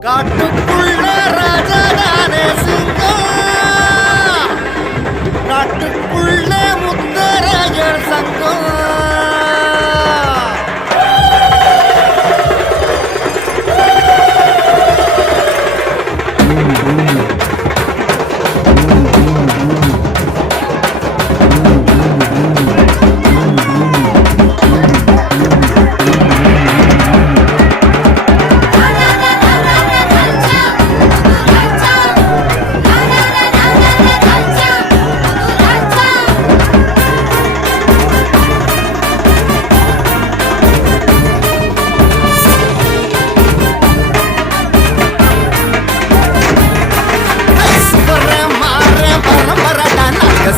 காட்டுக்குள்ள ராஜாதானே சிங்கம், காட்டுக்குள்ள முத்தரையர் சங்கம்.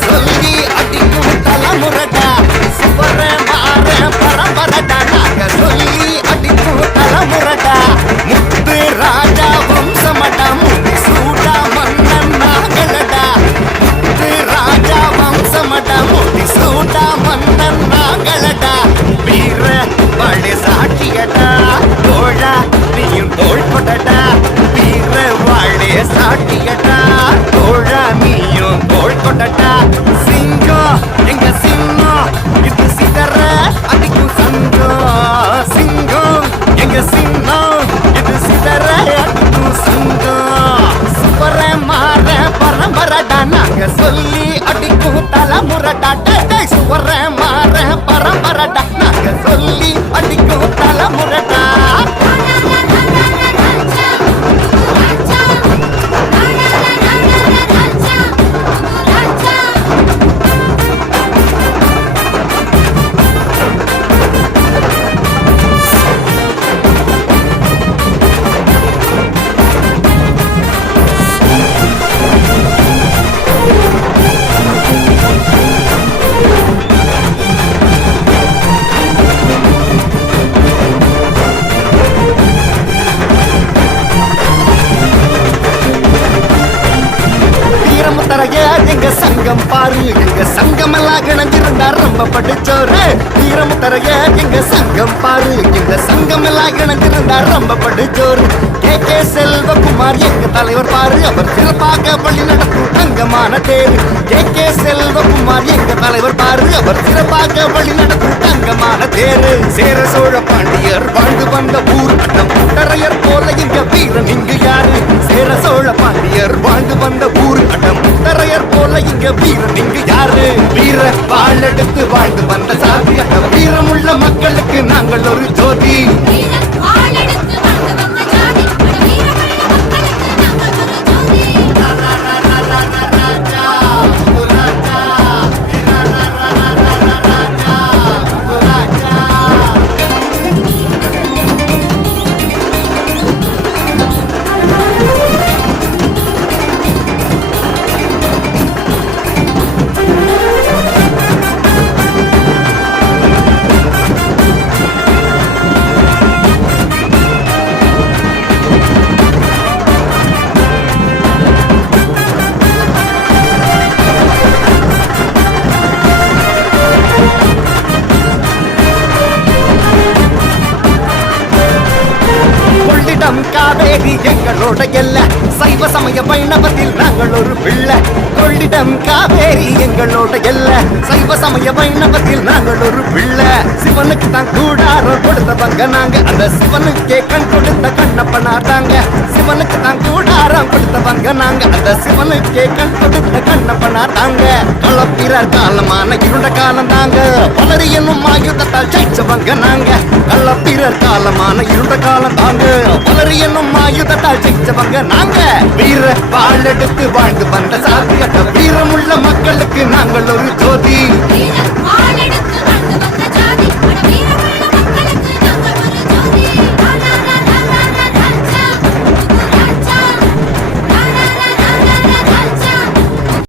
சொல்லி அடிக்கும் தலைமுறடா சுப்பர மாற பரம்பரடா நாங்க சொல்லி அடிக்கும் தலைமுறடா முத்து ராஜா வம்சமடா முடி சூடா மன்னன் நாங்களடா முத்து ராஜா வம்சமடா முடி சூடா மன்னன் நாங்களடா வீர வாழை சாட்டியடா தோழா நீயும் தோள் கொடடா வீர வாழை சாட்டியடா தோழா நீயும் தோள் கொடடா சிங்கம் எங்க சிங்கம் இது சிதற அடிக்கும் சங்கம் சிங்கம் எங்க சிங்கம் இது சிதற அடிக்கும் சங்கம் சுப்பர மாற பரம்பரடா நாங்க சொல்லி அடிக்கும் தலைமுறடா சுவர மாற பரம்பரடா நாங்க சொல்லி அடிக்கும் தலைமுறடா. எங்க சங்கம் பாரு எங்க சங்கம் எல்லாம் இணைஞ்சிருந்தா ரொம்ப படிச்சோரு வீரமுத்தரைய எங்க சங்கம் பாரு எங்க சங்கம் எல்லாம் இணைஞ்சிருந்தா ரொம்ப படிச்சோரு கே செல்வகுமார் எங்க தலைவர் பாரு அவர் சிறப்பாக வழி நடத்தும் தங்கமான தேர் கே செல்வகுமார் எங்க தலைவர் பாரு அவர் சிறப்பாக வழி நடத்தும் தங்கமான தேரு சேர சோழ பாண்டியர் வாழ்ந்து வந்த ஊர் அண்ணம் புட்டரையர் போல எங்க வீரன் இங்கு யாரு சேர சோழ பாண்டியர் வாழ்ந்து வந்த ஊர் அண்ணம் புட்டரையர் போல இங்க வீரன் இங்கு யாரு வீர வாழெடுத்து வாழ்ந்து வந்த சாதி அந்த வீரமுள்ள மக்களுக்கு நாங்கள் ஒரு ஜோதி. காவேரி எங்களோட எல்ல சைவ சமய வைணவத்தில் நாங்கள் ஒரு பிள்ளை கொள்ளிடம் காவேரி எங்களோட எல்ல சைவ சமய வைணவத்தில் நாங்கள் ஒரு பிள்ளை சிவனுக்கு தான் கூடாரம் கொடுத்தவங்க நாங்க அந்த சிவனுக்கே கண் கொடுத்த கண்ணப்பனா தாங்க சிவனுக்கு தான் கூடாரம் கொடுத்தவங்க நாங்க அந்த சிவனுக்கே கண் கொடுத்த கண்ணப்பனா தாங்க களப்பிரர் காலமான இருண்ட காலம் தாங்க பலரி என்னும் ஆயுதத்தால் ஜெயிச்சவங்க நாங்க களப்பிரர் காலமான இருண்ட காலம் தாங்க பலரி என்னும் ஆயுதத்தால் ஜெயிச்சவங்க நாங்க வீர வாழெடுத்து வாழ்ந்து வந்த சாதி வீரமுள்ள மக்களுக்கு நாங்கள் ஒரு ஜோதி.